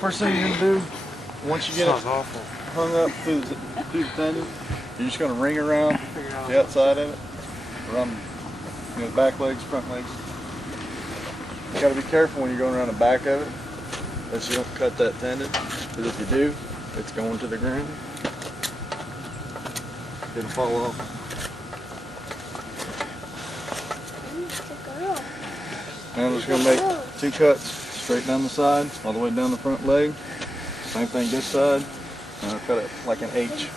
First thing you're gonna do, once you get it hung up through the tendon, you're just gonna ring around the outside of it, around the back legs, front legs. You gotta be careful when you're going around the back of it that you don't cut that tendon, because if you do, it's going to the ground. It'll fall off. Now I'm just going to make 2 cuts straight down the side, all the way down the front leg. Same thing this side, and I'll cut it like an H.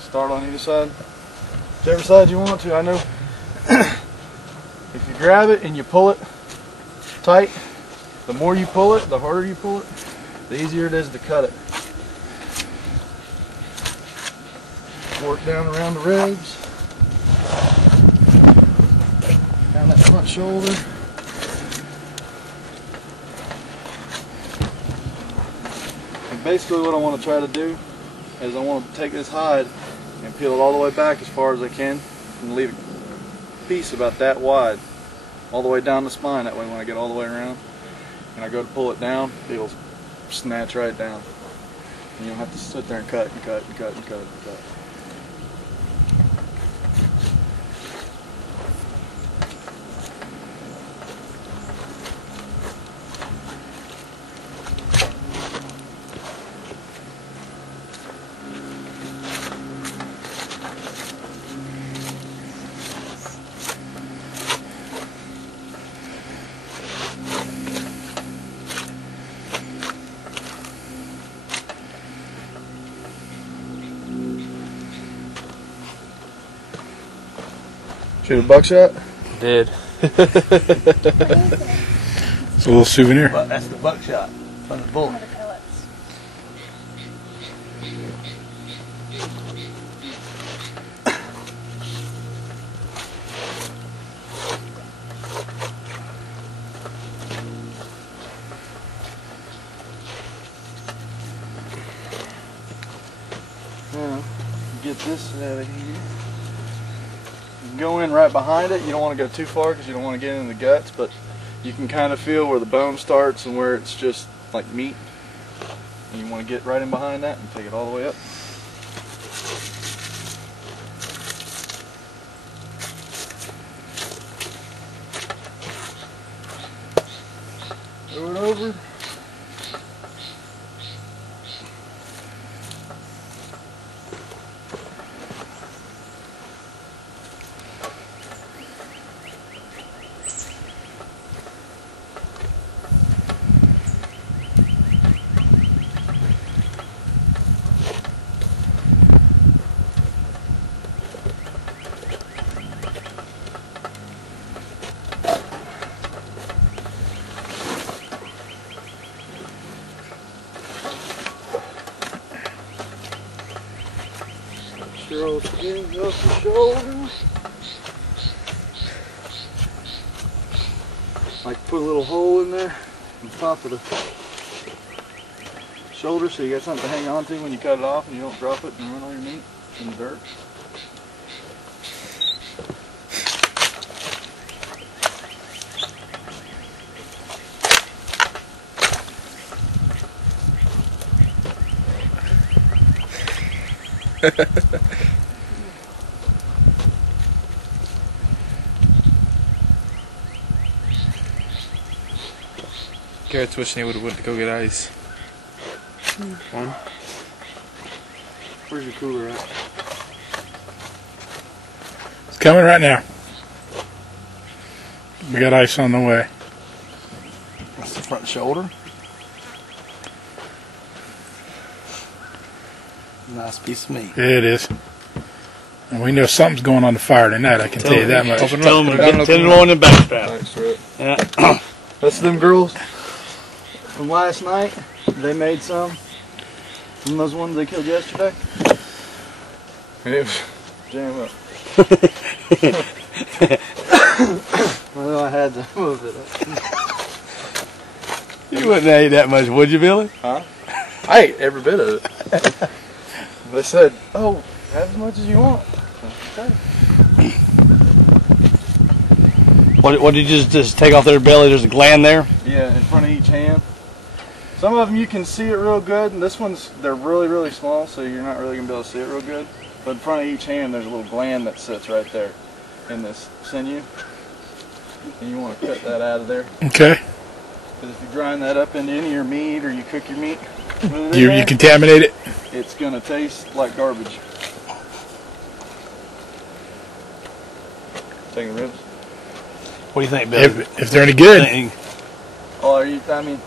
Start on either side, whichever side you want to. I know if you grab it and you pull it tight, the more you pull it, the harder you pull it, the easier it is to cut it. Work down around the ribs, down that front shoulder. And basically what I want to try to do is I want to take this hide and peel it all the way back as far as I can and leave a piece about that wide all the way down the spine. That way when I get all the way around and I go to pull it down, it'll snatch right down. And you don't have to sit there and cut and cut and cut and cut and cut. Shoot a buckshot? Did. It's a little souvenir. But that's the buckshot from the bullet. Now, get this out of here. You can go in right behind it. You don't want to go too far because you don't want to get in the guts, but you can kind of feel where the bone starts and where it's just like meat. And you want to get right in behind that and take it all the way up. Throw it over. Roll skin off the shoulder. Like put a little hole in there on top of the shoulder so you got something to hang on to when you cut it off and you don't drop it and ruin all your meat in the dirt. Garrett's wishing he would have went to go get ice. One. Where's your cooler at? It's coming right now. We got ice on the way. That's the front shoulder. Nice piece of meat. It is. And we know something's going on the fire tonight, I can tell you that much. Tell them to get tenderloin and backstrap. Thanks for it. Yeah. That's them girls from last night. They made some from those ones they killed yesterday. And it was jam up. Well, I had to move it up. You wouldn't have ate that much, would you, Billy? Huh? I ate every bit of it. They said, oh, have as much as you want. Okay. What did you just take off their belly? There's a gland there? Yeah, in front of each hand. Some of them you can see it real good, and this one's, they're really, really small, so you're not really going to be able to see it real good. But in front of each hand, there's a little gland that sits right there in this sinew. And you want to cut that out of there. Okay. Because if you grind that up into any of your meat, or you cook your meat, You contaminate it? it's going to taste like garbage. Taking ribs. What do you think, Bill? If they're any good. Oh, are you planning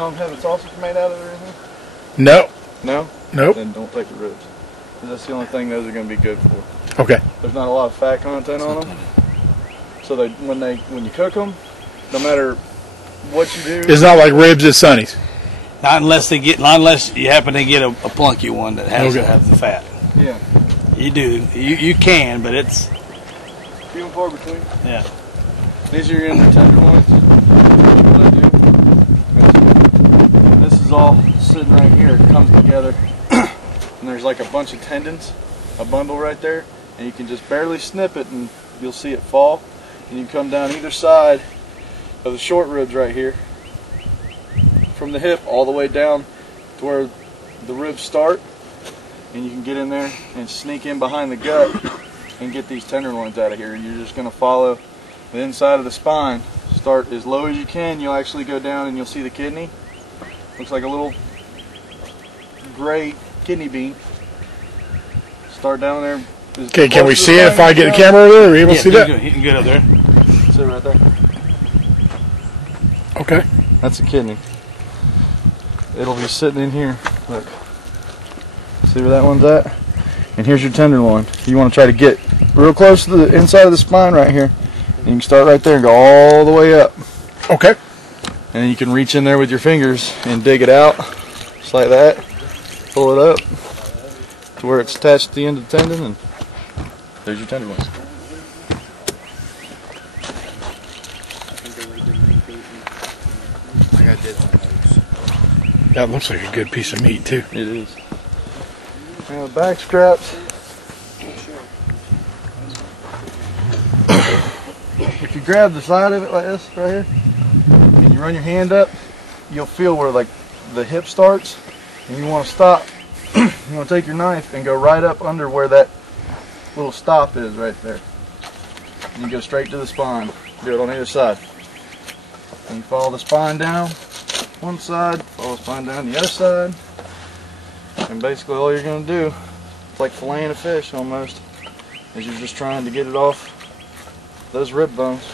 on having sausage made out of it or anything? No. No? Nope. Then don't take the ribs. 'Cause that's the only thing those are going to be good for. Okay. There's not a lot of fat content on them. So when you cook them, no matter what you do, It's not like ribs at Sonny's. Not unless you happen to get a plunky one that has to have the fat. yeah, You do. You can, but it's few and far between. yeah. These are your inner tenderloins. What I do. This is all sitting right here. It comes together, and there's like a bunch of tendons, a bundle right there, and you can just barely snip it, and you'll see it fall. And you come down either side of the short ribs right here, from the hip all the way down to where the ribs start, and you can get in there and sneak in behind the gut and get these tenderloins out of here. You're just going to follow the inside of the spine. Start as low as you can. You'll actually go down and you'll see the kidney. Looks like a little gray kidney bean. Start down there. Okay, can we see it if I get the camera over there? Are we able to see that? You can get up there. Sit right there. Okay. That's a kidney. It'll be sitting in here. Look. See where that one's at? And here's your tenderloin. You want to try to get real close to the inside of the spine right here. And you can start right there and go all the way up. Okay. And then you can reach in there with your fingers and dig it out. Just like that. Pull it up to where it's attached to the end of the tendon, and there's your tenderloins. That looks like a good piece of meat, too. It is. Now the back straps. If you grab the side of it like this right here, and you run your hand up, you'll feel where like the hip starts, and you want to stop. You want to take your knife and go right up under where that little stop is right there. And you go straight to the spine. Do it on either side. And you follow the spine down one side, follow the spine down the other side. And basically all you're going to do, it's like filleting a fish almost, is you're just trying to get it off those rib bones.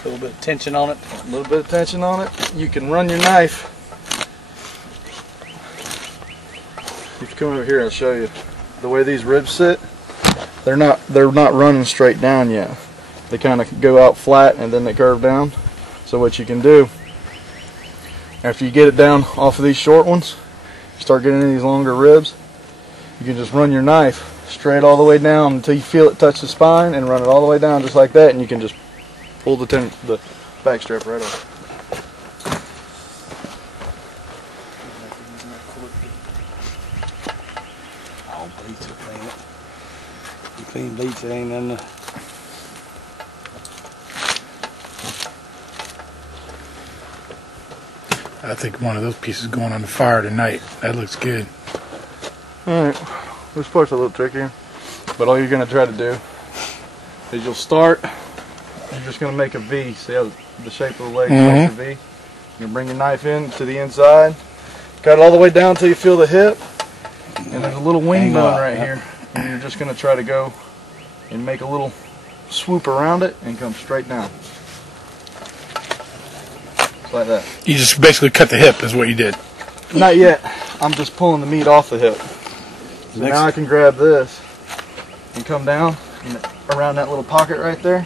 A little bit of tension on it. A little bit of tension on it. You can run your knife. If you come over here, I'll show you. The way these ribs sit, they're not running straight down yet. They kind of go out flat and then they curve down. So what you can do, after you get it down off of these short ones, you start getting into these longer ribs, you can just run your knife straight all the way down until you feel it touch the spine, and run it all the way down just like that, and you can just pull the back strap right off. Oh, bleach will clean it. You clean bleach, it ain't nothing. I think one of those pieces going on the fire tonight. That looks good. Alright, this part's a little trickier, but all you're going to try to do is you'll start, you're just going to make a V. See how the shape of the leg makes a V? You're going to bring your knife in to the inside, cut it all the way down until you feel the hip, and there's a little wing bone right here. And you're just going to try to go and make a little swoop around it and come straight down. Just like that. You just basically cut the hip is what you did. Not yet. I'm just pulling the meat off the hip. So now I can grab this and come down and around that little pocket right there.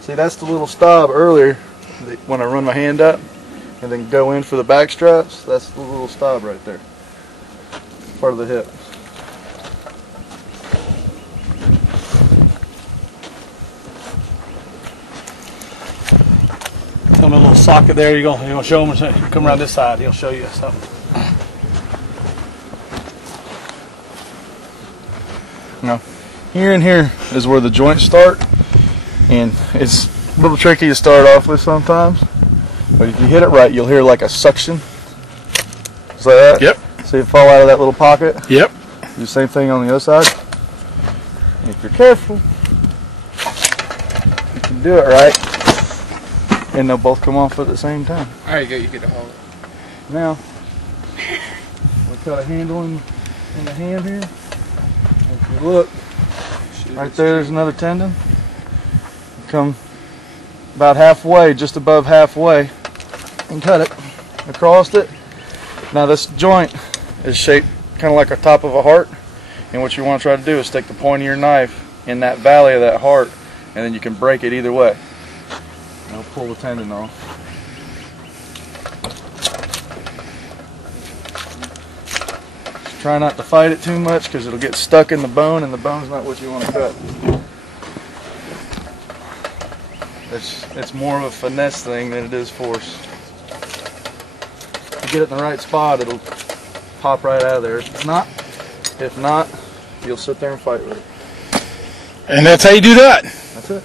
See, that's the little stop earlier when I run my hand up and then go in for the back straps. That's the little stop right there. Part of the hip. Come a little socket there. You're gonna show him. Come around this side. He'll show you something. Now, here and here is where the joints start, and it's a little tricky to start off with sometimes. But if you hit it right, you'll hear like a suction. Just like that. Yep. So you fall out of that little pocket. Yep. Do the same thing on the other side. And if you're careful, you can do it right, and they'll both come off at the same time. There you go. You get the whole. Now, we got a handle in the hand here. If you look, right there's another tendon. Come about halfway, just above halfway, and cut it across it. Now this joint is shaped kind of like the top of a heart, and what you want to try to do is stick the point of your knife in that valley of that heart, and then you can break it either way. I'll pull the tendon off. Try not to fight it too much because it'll get stuck in the bone, and the bone's not what you want to cut. It's more of a finesse thing than it is force. If you get it in the right spot, it'll pop right out of there. If not, you'll sit there and fight with it. And that's how you do that. That's it.